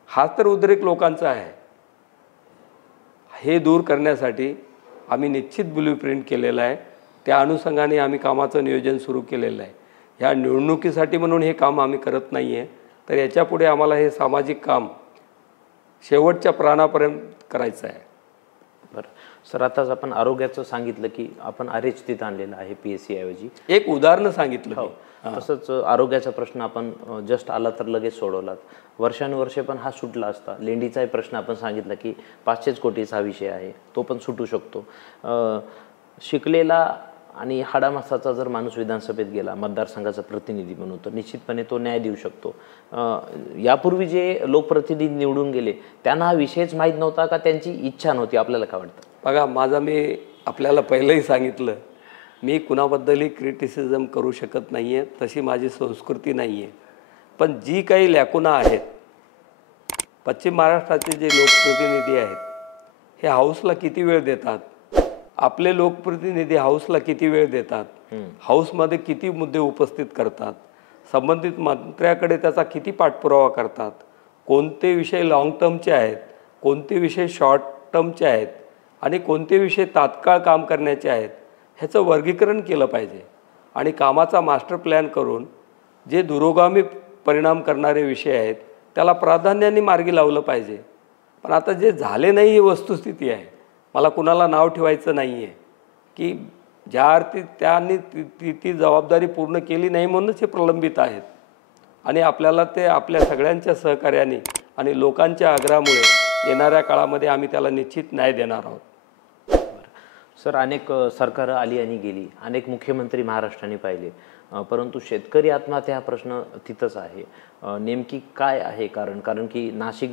हा तर उद्रेक लोकांचा आहे. हे दूर करण्यासाठी आम्ही निश्चित ब्लूप्रिंट केलेलं आहे. त्या अनुषंगाने आम्ही कामाचं नियोजन सुरू केलेलं आहे. ह्या निवडणुकीसाठी म्हणून हे काम आम्ही करत नाही आहे, तर याच्यापुढे आम्हाला हे सामाजिक काम शेवटच्या प्राणापर्यंत करायचं आहे. बरं सर, आताच आपण आरोग्याचं सांगितलं की आपण आरेच तिथं आणलेलं आहे PSC ऐवजी. एक उदाहरण सांगितलं. तसंच आरोग्याचा प्रश्न आपण जस्ट आला तर लगेच सोडवलात. वर्षानुवर्षे पण हा सुटला असता. लेंडीचाही प्रश्न आपण सांगितला की 500 कोटीचा हा विषय आहे, तो पण सुटू शकतो. शिकलेला आणि हाडामासाचा जर माणूस विधानसभेत गेला मतदारसंघाचा प्रतिनिधी म्हणून, तर निश्चितपणे तो न्याय देऊ शकतो. यापूर्वी जे लोकप्रतिनिधी निवडून गेले त्यांना हा विषयच माहीत नव्हता का त्यांची इच्छा नव्हती? आपल्याला काय वाटतं? बघा, मी आपल्याला पहिलंही सांगितलं, मी कुणाबद्दलही क्रिटिसिझम करू शकत नाही आहे, तशी माझी संस्कृती नाही आहे. पण जी काही लॅकुना आहेत, पश्चिम महाराष्ट्राचे जे लोकप्रतिनिधी आहेत हे हाऊसला किती वेळ देतात, आपले लोकप्रतिनिधी हाऊसला किती वेळ देतात, हाऊसमध्ये किती मुद्दे उपस्थित करतात, संबंधित मंत्र्याकडे त्याचा किती पाठपुरावा करतात, कोणते विषय लॉंग टर्मचे आहेत, कोणते विषय शॉर्ट टर्मचे आहेत आणि कोणते विषय तात्काळ काम करण्याचे आहेत, ह्याचं वर्गीकरण केलं पाहिजे. आणि कामाचा मास्टर प्लॅन करून जे दुरोगामी परिणाम करणारे विषय आहेत त्याला प्राधान्याने मार्गी लावलं पाहिजे. पण आता जे झाले नाही ही वस्तुस्थिती आहे. मला कुणाला नाव ठेवायचं नाही आहे की ज्या अर्थी त्यांनी ती जबाबदारी पूर्ण केली नाही म्हणूनच हे प्रलंबित आहेत. आणि आपल्याला ते आपल्या सगळ्यांच्या सहकार्याने आणि लोकांच्या आग्रहामुळे येणाऱ्या काळामध्ये आम्ही त्याला निश्चित न्याय देणार आहोत. सर, अनेक सरकारं आली आणि गेली, अनेक मुख्यमंत्री महाराष्ट्राने पाहिले, परंतु शेतकरी आत्महत्या हा प्रश्न तिथंच आहे. नेमकी काय आहे कारण? कारण की नाशिक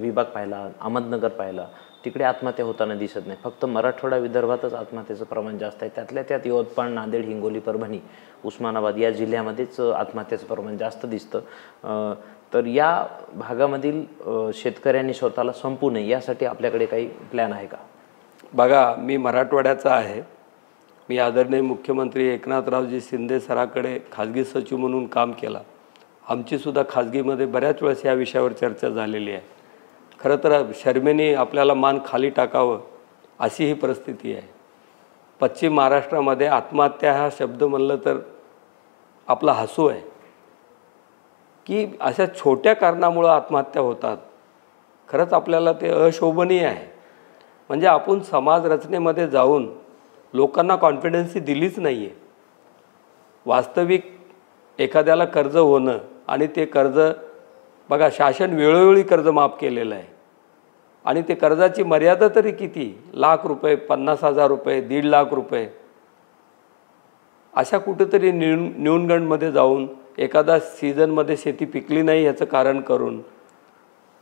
विभाग पाहिला, अहमदनगर पाहिला, तिकडे आत्महत्या होताना दिसत नाही. फक्त मराठवाडा विदर्भातच आत्महत्येचं प्रमाण जास्त आहे. त्यातल्या त्यात यवतमाळ, नांदेड, हिंगोली, परभणी, उस्मानाबाद या जिल्ह्यामध्येच आत्महत्येचं प्रमाण जास्त दिसतं. तर या भागामधील शेतकऱ्यांनी स्वतःला संपू नये यासाठी आपल्याकडे काही प्लॅन आहे का? बघा, मी मराठवाड्याचा आहे. मी आदरणीय मुख्यमंत्री एकनाथरावजी शिंदे सरांकडे खाजगी सचिव म्हणून काम केला. आमचीसुद्धा खाजगीमध्ये बऱ्याच वेळेस या विषयावर चर्चा झालेली आहे. खरं तर शर्मेने आपल्याला मान खाली टाकावं अशी ही परिस्थिती आहे. पश्चिम महाराष्ट्रामध्ये आत्महत्या हा शब्द म्हणलं तर आपला हसू आहे की अशा छोट्या कारणामुळं आत्महत्या होतात. खरंच आपल्याला ते अशोभनीय आहे. म्हणजे आपण समाज रचनेमध्ये जाऊन लोकांना कॉन्फिडन्सी दिलीच नाही आहे. वास्तविक एखाद्याला कर्ज होणं आणि ते कर्ज बघा, शासन वेळोवेळी कर्ज माफ केलेलं आहे आणि ते कर्जाची मर्यादा तरी किती? ₹1,00,000, ₹50,000, ₹1,50,000. अशा कुठेतरी न्यूनगंडमध्ये जाऊन एखादा सीझनमध्ये शेती पिकली नाही ह्याचं कारण करून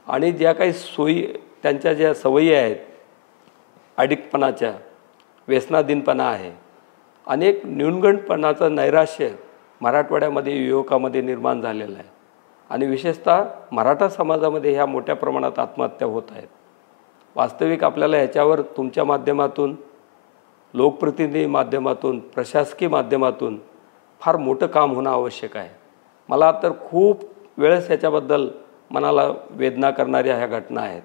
आणि ज्या काही सोयी त्यांच्या ज्या सवयी आहेत, अडिकपणाच्या, व्यसनाधीनपणा आहे, अनेक न्यूनगंडपणाचं नैराश्य मराठवाड्यामध्ये युवकामध्ये निर्माण झालेलं आहे आणि विशेषतः मराठा समाजामध्ये ह्या मोठ्या प्रमाणात आत्महत्या होत आहेत. वास्तविक आपल्याला ह्याच्यावर तुमच्या माध्यमातून, लोकप्रतिनिधी माध्यमातून, प्रशासकीय माध्यमातून फार मोठं काम होणं आवश्यक आहे. मला तर खूप वेळेस ह्याच्याबद्दल मनाला वेदना करणाऱ्या ह्या घटना आहेत.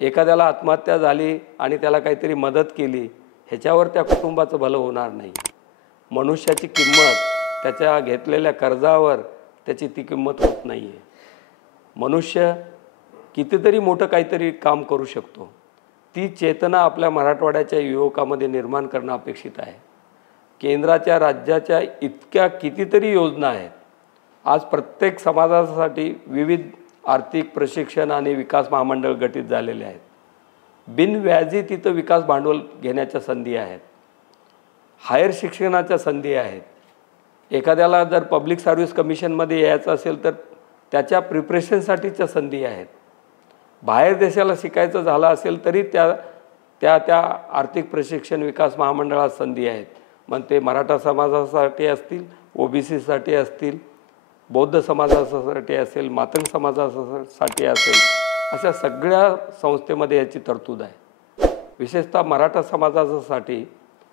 एखाद्याला आत्महत्या झाली आणि त्याला काहीतरी मदत केली, ह्याच्यावर त्या कुटुंबाचं भलं होणार नाही. मनुष्याची किंमत त्याच्या घेतलेल्या कर्जावर त्याची ती किंमत होत नाही आहे. मनुष्य कितीतरी मोठं काहीतरी काम करू शकतो. ती चेतना आपल्या मराठवाड्याच्या युवकामध्ये निर्माण करणं अपेक्षित आहे. केंद्राच्या, राज्याच्या इतक्या कितीतरी योजना आहेत. आज प्रत्येक समाजासाठी विविध आर्थिक प्रशिक्षण आणि विकास महामंडळ गठीत झालेले आहेत. बिनव्याजी तिथं विकास भांडवल घेण्याच्या संधी आहेत. हायर शिक्षणाच्या संधी आहेत. एखाद्याला जर पब्लिक सर्व्हिस कमिशनमध्ये यायचं असेल तर त्याच्या प्रिपरेशनसाठीच्या संधी आहेत. बाहेर देशाला शिकायचं झालं असेल तरी त्या आर्थिक प्रशिक्षण विकास महामंडळात संधी आहेत. मग ते मराठा समाजासाठी असतील, OBCसाठी असतील, बौद्ध समाजासाठी असेल, मातंग समाजासाठी असेल, अशा सगळ्या संस्थेमध्ये याची तरतूद आहे. विशेषतः मराठा समाजासाठी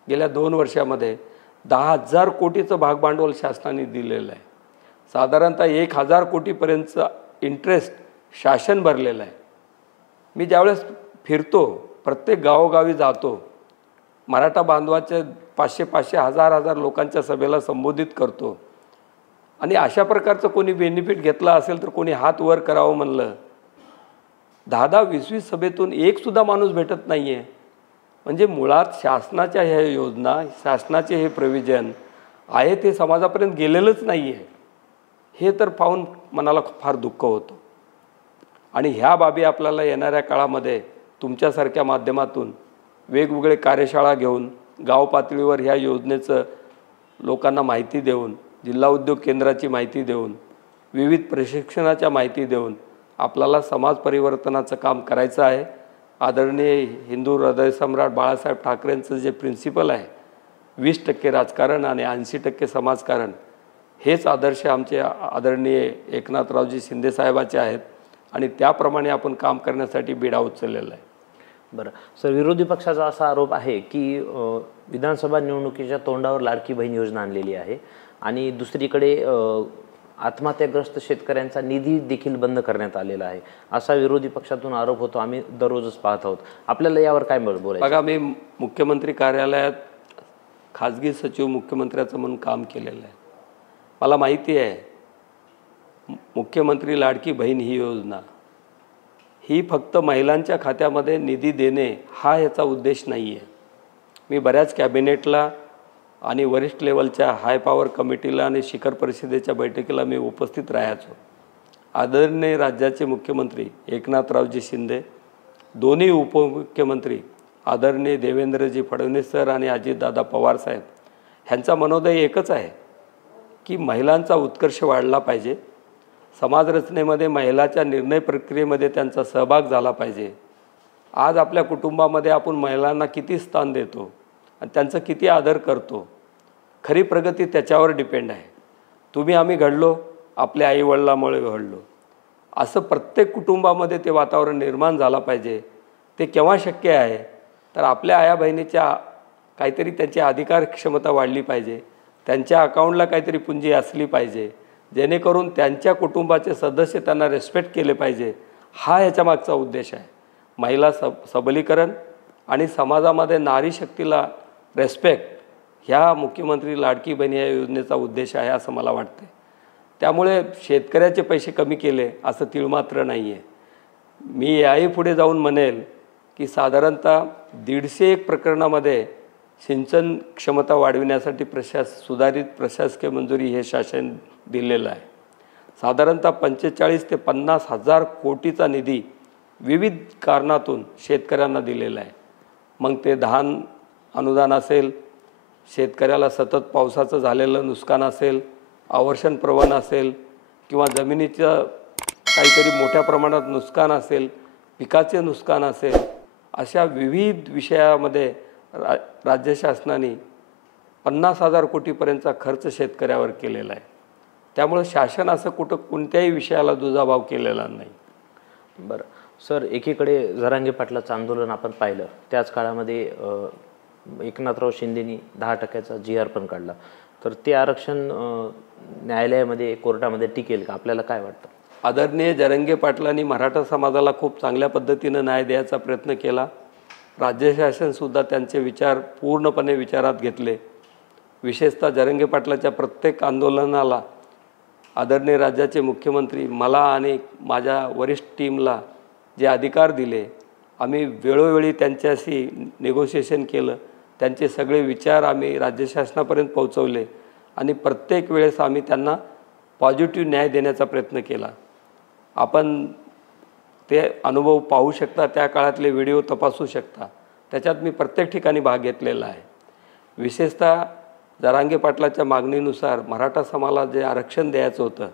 गेल्या 2 वर्षामध्ये 10,000 कोटीचं भागभांडवल शासनाने दिलेलं आहे. साधारणतः 1,000 कोटीपर्यंतचं इंटरेस्ट शासन भरलेलं आहे. मी ज्यावेळेस फिरतो, प्रत्येक गावोगावी जातो, मराठा बांधवाच्या 500-500, 1000-1000 लोकांच्या सभेला संबोधित करतो आणि अशा प्रकारचं कोणी बेनिफिट घेतला असेल तर कोणी हात वर करावं म्हणलं, 10-10, 20-20 सभेतून एकसुद्धा माणूस भेटत नाही आहे. म्हणजे मुळात शासनाच्या ह्या योजना, शासनाचे हे प्रोव्हिजन आहे ते समाजापर्यंत गेलेलंच नाही आहे. हे तर पाहून मनाला फार दुःख होतं. आणि ह्या बाबी आपल्याला येणाऱ्या काळामध्ये तुमच्यासारख्या माध्यमातून वेगवेगळे कार्यशाळा घेऊन, गाव पातळीवर ह्या योजनेचं लोकांना माहिती देऊन, जिल्हा उद्योग केंद्राची माहिती देऊन, विविध प्रशिक्षणाच्या माहिती देऊन आपल्याला समाज परिवर्तनाचं काम करायचं आहे. आदरणीय हिंदू हृदयसम्राट बाळासाहेब ठाकरेंचं जे प्रिन्सिपल आहे, 20% राजकारण आणि 80% समाजकारण, हेच आदर्श आमचे आदरणीय एकनाथरावजी शिंदे साहेबाचे आहेत आणि त्याप्रमाणे आपण काम करण्यासाठी बिडा उचललेला आहे. बरं सर, विरोधी पक्षाचा असा आरोप आहे की विधानसभा निवडणुकीच्या तोंडावर लाडकी बहीण योजना आणलेली आहे आणि दुसरीकडे आत्महत्याग्रस्त शेतकऱ्यांचा निधी देखील बंद करण्यात आलेला आहे, असा विरोधी पक्षातून आरोप होतो. आम्ही दररोजच पाहत आहोत. आपल्याला यावर काय बोलायचं? बघा, मी मुख्यमंत्री कार्यालयात खाजगी सचिव मुख्यमंत्र्याचं म्हणून काम केलेलं आहे. मला माहिती आहे मुख्यमंत्री लाडकी बहीण ही योजना ही फक्त महिलांच्या खात्यामध्ये निधी देणे हा याचा उद्देश नाही आहे. मी बऱ्याच कॅबिनेटला आणि वरिष्ठ लेवलच्या हाय पॉवर कमिटीला आणि शिखर परिषदेच्या बैठकीला मी उपस्थित राहायचो. आदरणीय राज्याचे मुख्यमंत्री एकनाथरावजी शिंदे, दोन्ही उपमुख्यमंत्री आदरणीय देवेंद्रजी फडणवीस सर आणि अजितदादा पवार साहेब ह्यांचा मनोदय एकच आहे की महिलांचा उत्कर्ष वाढला पाहिजे, समाजरचनेमध्ये महिलाच्या निर्णय प्रक्रियेमध्ये त्यांचा सहभाग झाला पाहिजे. आज आपल्या कुटुंबामध्ये आपण महिलांना किती स्थान देतो आणि त्यांचं किती आदर करतो, खरी प्रगती त्याच्यावर डिपेंड आहे. तुम्ही आम्ही घडलो, आपल्या आईवडिलांमुळे घडलो, असं प्रत्येक कुटुंबामध्ये ते वातावरण निर्माण झालं पाहिजे. ते केव्हा शक्य आहे तर आपल्या आया बहिणीच्या काहीतरी त्यांची अधिकार क्षमता वाढली पाहिजे, त्यांच्या अकाउंटला काहीतरी पुंजी असली पाहिजे, जेणेकरून त्यांच्या कुटुंबाचे सदस्य त्यांना रेस्पेक्ट केले पाहिजे. हा याच्या मागचा उद्देश आहे. महिला सबलीकरण आणि समाजामध्ये नारी शक्तीला रेस्पेक्ट ह्या मुख्यमंत्री लाडकी बहीण या योजनेचा उद्देश आहे असं मला वाटते. त्यामुळे शेतकऱ्याचे पैसे कमी केले असं तीळमात्र नाही आहे. मी याही पुढे जाऊन म्हणेल की साधारणतः 150 प्रकरणामध्ये सिंचन क्षमता वाढविण्यासाठी सुधारित प्रशासकीय मंजुरी हे शासन दिलेलं आहे. साधारणतः 45 ते 50 हजार कोटीचा निधी विविध कारणातून शेतकऱ्यांना दिलेला आहे. मग ते धान अनुदान असेल, शेतकऱ्याला सतत पावसाचं झालेलं नुकसान असेल, आवर्षण प्रवण असेल, किंवा जमिनीचं काहीतरी मोठ्या प्रमाणात नुकसान असेल, पिकाचे नुकसान असेल, अशा विविध विषयामध्ये राज्य शासनाने 50,000 कोटीपर्यंतचा खर्च शेतकऱ्यावर केलेला आहे. त्यामुळे शासन असं कोणत्याही विषयाला दुजाभाव केलेला नाही. बरं सर, एकीकडे जरांगे पाटलाचं आंदोलन आपण पाहिलं, त्याच काळामध्ये एकनाथराव शिंदेनी 10% GR पण काढला. तर ते आरक्षण न्यायालयामध्ये कोर्टामध्ये टिकेल का, आपल्याला काय वाटतं? आदरणीय जरांगे पाटलांनी मराठा समाजाला खूप चांगल्या पद्धतीनं न्याय द्यायचा प्रयत्न केला. राज्य शासनसुद्धा त्यांचे विचार पूर्णपणे विचारात घेतले. विशेषतः जरांगे पाटलाच्या प्रत्येक आंदोलनाला आदरणीय राज्याचे मुख्यमंत्री मला आणि माझ्या वरिष्ठ टीमला जे अधिकार दिले, आम्ही वेळोवेळी त्यांच्याशी नेगोशिएशन केलं. त्यांचे सगळे विचार आम्ही राज्य शासनापर्यंत पोहोचवले आणि प्रत्येक वेळेस आम्ही त्यांना पॉझिटिव्ह न्याय देण्याचा प्रयत्न केला. आपण ते अनुभव पाहू शकता, त्या काळातले व्हिडिओ तपासू शकता. त्याच्यात मी प्रत्येक ठिकाणी भाग घेतलेला आहे. विशेषतः जरांगे पाटलाच्या मागणीनुसार मराठा समाजाला जे आरक्षण द्यायचं होतं,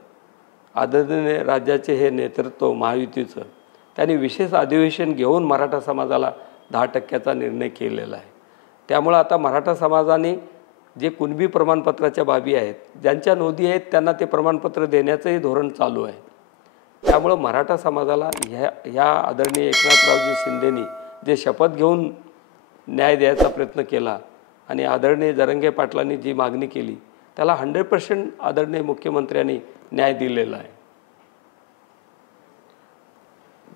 आदरणीय राज्याचे हे नेतृत्व महायुतीचं, त्यांनी विशेष अधिवेशन घेऊन मराठा समाजाला 10% निर्णय केलेला आहे. त्यामुळे आता मराठा समाजाने जे कुणबी प्रमाणपत्राच्या बाबी आहेत, ज्यांच्या नोंदी आहेत, त्यांना ते प्रमाणपत्र देण्याचंही धोरण चालू आहे. त्यामुळं मराठा समाजाला ह्या आदरणीय एकनाथरावजी शिंदेनी जे शपथ घेऊन न्याय द्यायचा प्रयत्न केला आणि आदरणीय जरांगे पाटलांनी जी मागणी केली, त्याला 100% आदरणीय मुख्यमंत्र्यांनी न्याय दिलेला आहे.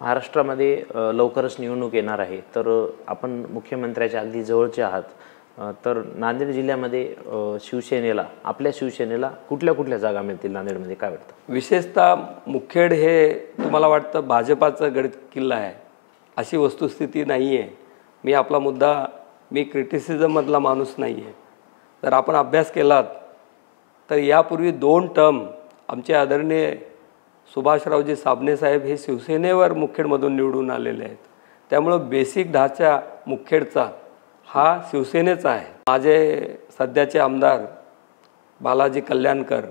महाराष्ट्रामध्ये लवकरच निवडणूक येणार आहे, तर आपण मुख्यमंत्र्याच्या अगदी जवळचे आहात. तर नांदेड जिल्ह्यामध्ये आपल्या शिवसेनेला कुठल्या कुठल्या जागा मिळतील नांदेडमध्ये, काय वाटतं? विशेषतः मुखेड हे तुम्हाला वाटतं भाजपाचा गड किल्ला आहे, अशी वस्तुस्थिती नाही आहे. आपला मुद्दा, मी क्रिटिसिझममधला माणूस नाही आहे. जर आपण अभ्यास केलात तर यापूर्वी 2 टर्म आमचे आदरणीय सुभाषरावजी साबणे साहेब हे शिवसेनेवर मुखेडमधून निवडून आलेले आहेत. त्यामुळं बेसिक ढाचा मुखेडचा हा शिवसेनेचा आहे. माझे सध्याचे आमदार बालाजी कल्याणकर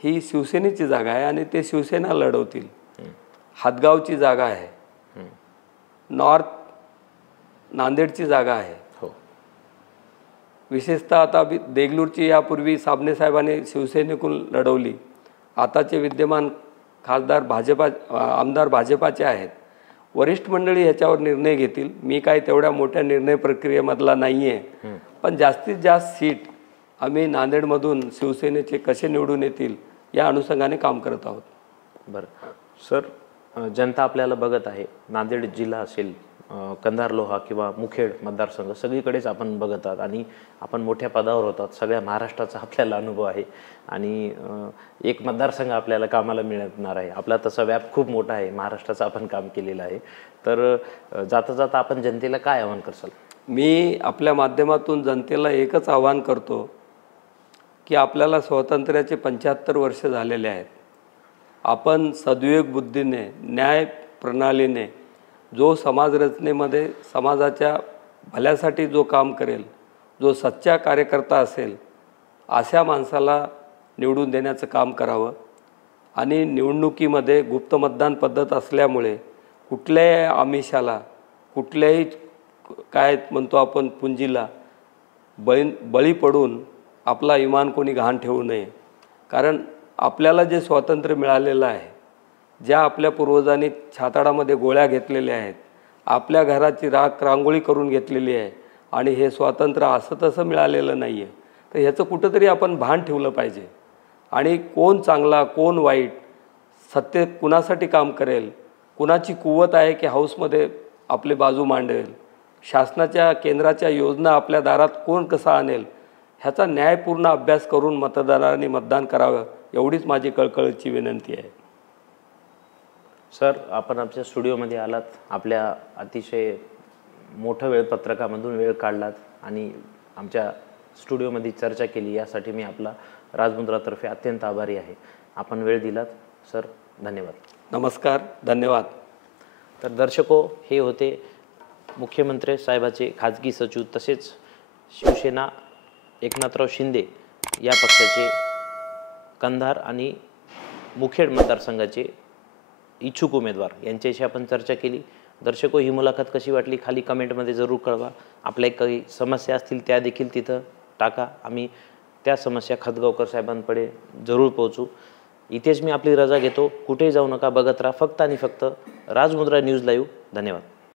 ही शिवसेनेची जागा आहे आणि ते शिवसेना लढवतील. हातगावची जागा आहे, नॉर्थ नांदेडची जागा आहे. विशेषतः आता देगलूरची यापूर्वी साबणे साहेबांनी शिवसेनेकडून लढवली. आताचे विद्यमान खासदार आमदार भाजपाचे आहेत. वरिष्ठ मंडळी ह्याच्यावर निर्णय घेतील. मी काय तेवढ्या मोठ्या निर्णय प्रक्रियेमधला नाही आहे. पण जास्तीत जास्त सीट आम्ही नांदेडमधून शिवसेनेचे कसे निवडून येतील या अनुषंगाने काम करत आहोत. बरं सर, जनता आपल्याला बघत आहे. नांदेड जिल्हा असेल, कंधार लोहा किंवा मुखेड मतदारसंघ सगळीकडेच आपण बघत आहात आणि आपण मोठ्या पदावर होतात. सगळ्या महाराष्ट्राचा आपल्याला अनुभव आहे आणि एक मतदारसंघ आपल्याला कामाला मिळणार आहे. आपला तसा व्याप खूप मोठा आहे, महाराष्ट्राचं आपण काम केलेलं आहे. तर जाता जाता आपण जनतेला काय आवाहन करसाल? मी आपल्या माध्यमातून जनतेला एकच आवाहन करतो की आपल्याला स्वातंत्र्याचे 75 वर्ष झालेले आहेत. आपण सद्विवेक बुद्धीने, न्याय प्रणालीने जो समाजरचनेमध्ये समाजाच्या भल्यासाठी जो काम करेल, जो सच्चा कार्यकर्ता असेल, अशा माणसाला निवडून देण्याचं काम करावं. आणि निवडणुकीमध्ये गुप्त मतदान पद्धत असल्यामुळे कुठल्याही आमिषाला, कुठल्याही काय म्हणतो आपण पुंजीला बळी पडून आपला इमान कोणी गहाण ठेवू नये. कारण आपल्याला जे स्वातंत्र्य मिळालेलं आहे, ज्या आपल्या पूर्वजांनी छाताडामध्ये गोळ्या घेतलेल्या आहेत, आपल्या घराची रांगोळी करून घेतलेली आहे आणि हे स्वातंत्र्य असं तसं मिळालेलं नाही आहे. तर ह्याचं कुठंतरी आपण भान ठेवलं पाहिजे. आणि कोण चांगला कोण वाईट, सत्य कुणासाठी काम करेल, कुणाची कुवत आहे की हाऊसमध्ये आपली बाजू मांडेल, शासनाच्या केंद्राच्या योजना आपल्या दारात कोण कसा आणेल, ह्याचा न्यायपूर्ण अभ्यास करून मतदारांनी मतदान करावं, एवढीच माझी कळकळीची विनंती आहे. सर, आपण आमच्या स्टुडिओमध्ये आलात, आपल्या अतिशय मोठं वेळपत्रकामधून वेळ काढलात आणि आमच्या स्टुडिओमध्ये चर्चा केली, यासाठी मी आपला राजमुद्रातर्फे अत्यंत आभारी आहे. आपण वेळ दिलात सर, धन्यवाद. नमस्कार, धन्यवाद. तर दर्शको, हे होते मुख्यमंत्री साहेबाचे खाजगी सचिव तसेच शिवसेना एकनाथराव शिंदे या पक्षाचे कंधार आणि मुखेड मतदारसंघाचे इच्छुक उमेदवार यांच्याशी आपण चर्चा केली. दर्शको, ही मुलाखत कशी वाटली खाली कमेंटमध्ये जरूर कळवा. आपल्या काही समस्या असतील त्या देखील तिथं टाका. आम्ही त्या समस्या खतगावकर साहेबांकडे जरूर पोहोचू. इथेच मी आपली रजा घेतो. कुठेही जाऊ नका, बघत राहा फक्त आणि फक्त राजमुद्रा न्यूज लाईव्ह. धन्यवाद.